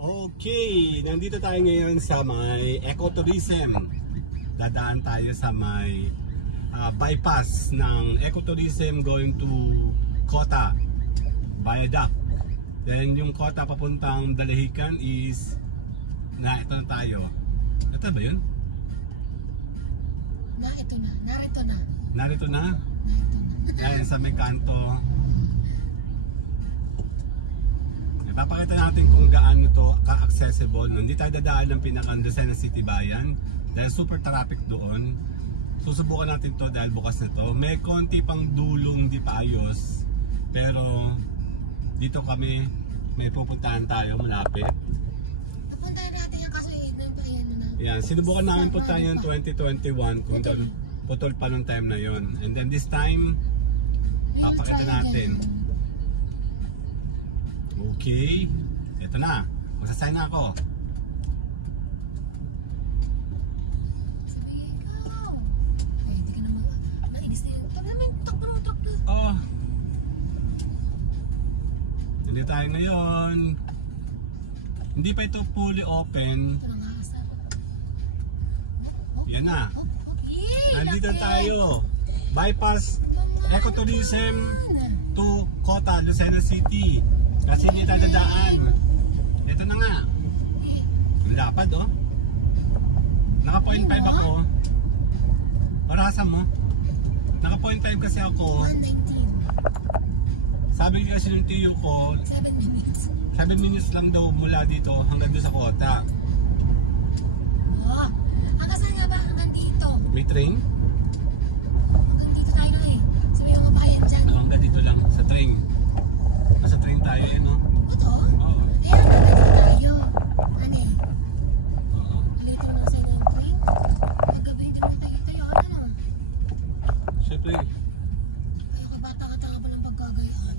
Okay, nandito tayo ngayon sa may ecotourism. Dadaan tayo sa may bypass ng ecotourism going to Kota Viaduct. Then yung Kota papuntang Dalahican is ito na tayo. Ito ba yun? Narito na. Narito na? Yan sa may kanto. Papakita natin kung gaano to ka-accessible. Hindi tayo dadaan ng pinaka-Lucena City Bayan dahil super traffic doon. Susubukan natin to dahil bukas na to. May konti pang dulong di pa ayos, pero dito kami may pupuntahan tayo malapit. Pupuntahan natin yung kaso ayan mo na. Yan, sinubukan namin puntahan yung 2021 kung putol pa nung time na yon. And then this time papakita natin. Okay, ito na. Magsasign na ako. Sabi ikaw. Ay, hindi ka naman. Nainis na yun. Takbo mo. Oh. Hindi tayo ngayon. Hindi pa ito fully open. Yan na. Nandito tayo. Bypass ecotourism to Kota, Lucena City. Kasi hindi tayo dadaan. Ito na nga. Ang lapad oh. Naka 0.5 ako. Marasa mo. Naka 0.5 kasi ako. 119. Sabi kasi ng tiyo ko 7 minutes. 7 minutes lang daw mula dito hanggang doon sa Kota. Oh, hanggang saan nga ba? Hanggang dito. May train? Hanggang dito tayo na eh. Sabi yung mga bayan dyan. Hanggang dito lang sa train. Nasa train tayo eh no? Ito? Oo. Eh, hanggang dito tayo. Ano eh? Oo. Ulitin mo sa ng train. Paggabi, hindi mo tayo. Ano? Siyempre. Kaya kabata ka talaga ng pagkagayaan.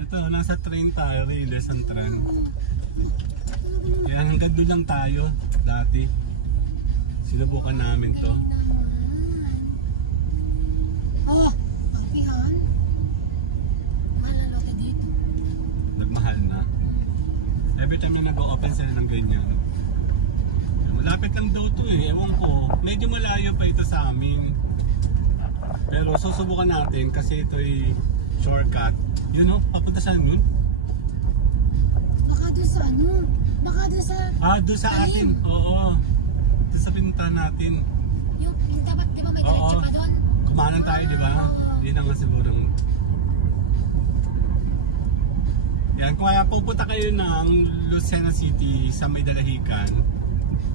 Ito, nasa train tayo. Riles ang train. Yan, hanggang doon lang tayo dati. Sinubukan namin to. Oh, papihan. Mahal na lote dito. Nagmahal na. Every time na nag-open sila ng ganyan. Malapit lang daw to eh. Ewan ko. Medyo malayo pa ito sa amin. Pero susubukan natin kasi ito ay shortcut. Yun o, papunta saan yun? Baka doon sa ano? Baka doon sa... Doon sa atin. Oo. Doon sa pinuntahan natin. Yung dapat, di ba may diretso pa doon? Kumanan tayo, di ba? Hindi na nga siguro. Yan, kung kaya pupunta kayo ng Lucena City sa may Dalahican,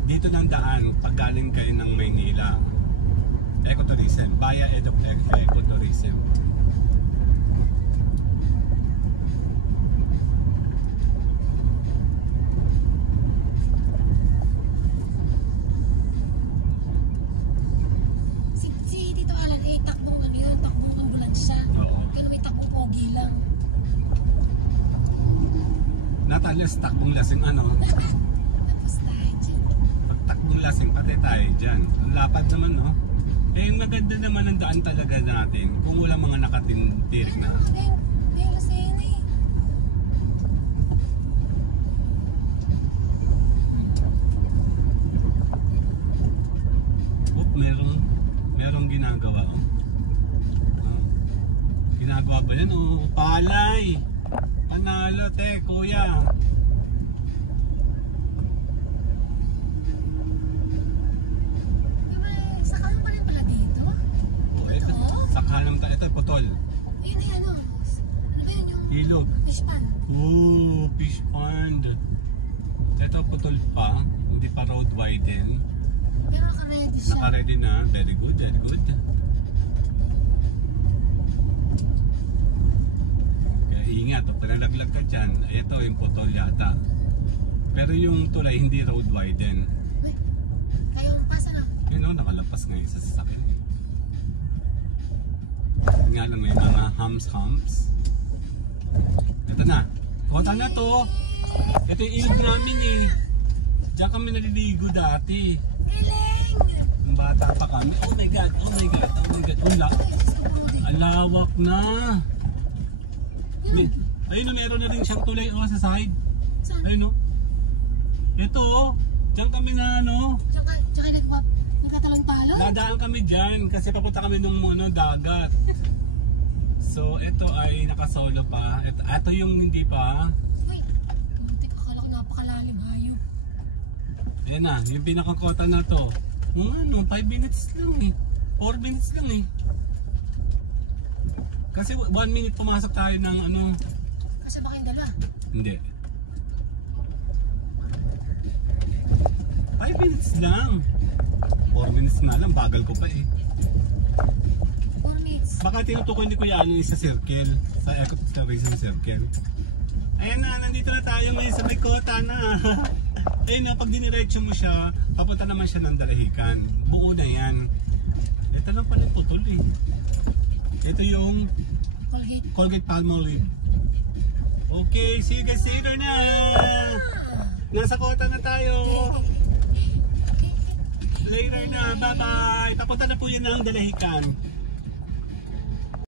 dito nang daan pag galing kayo ng Maynila. Ecotourism, via Ecotourism. Si Tito Alan, takbong ano yun, takbong ulan siya. Oo. Pero may takbong pogi lang. Natalis, takbong lasing ano. Tapos tayo dyan. Pag takbong lasing, patay tayo dyan. Ang lapad naman, no? Eh, yung maganda naman ang daan talaga natin kung wala mga nakatindirik na. Hindi, Lucena eh. Merong ginagawa, oh. Ginagawa ba yan? Oh, palay! Panalo, te, kuya! Saka pa rin pala dito? Oh, ito, sakhalang tayo. Ito, putol. Ayun ay ano? Ano ba yun yung Ilog. fish pan? Oh, fish pond. Ito, putol pa. Hindi pa road widen. Pero naka-ready siya. Naka-ready na. Very good, very good. Kaya ingat, pag nalaglag ka dyan, ito yung putol yata. Pero yung tulay hindi road widen. Uy, kayo pasa na. Yun o, nakalapas ngayon sa sasakyan. Nga lang may mga humps. Ito na. Kota na to. Ito yung ilog namin eh. Diyan kami naliligo dati. Galing! Nung bata pa kami. Oh my God. Ang lawak na. Ayun o, meron na rin siyang tulay sa side. Saan? Ayun o. Ito, dyan kami na ano, Tsaka nagkatalang talo. dadaan kami dyan kasi papunta kami nung dagat. So ito ay nakasolo pa. Ito yung hindi pa. Uy, muntik akala ko napakalalim, hayop. Ayan na, yung pinakakota na to. Ano, 5 minutes lang eh. 4 minutes lang eh. Kasi 1 minute pumasok tayo ng ano. Kasi baka yung dalawa. Hindi. 5 minutes lang. 4 minutes na lang, bagal ko pa eh. 4 minutes. Baka tinutukoy ni Kuya ano sa circle, sa Eco Tourism Circle. Ayan na, nandito na tayo ngayon sa may kota na. Ayun na, pag diniretso mo siya, papunta naman siya ng Dalahican. Buo na yan. Ito lang pala yung putol eh. Ito yung Colgate Palmolive. Okay, see you guys later na. Nasa kota na tayo. Later na, bye bye. Papunta na po yan ng Dalahican.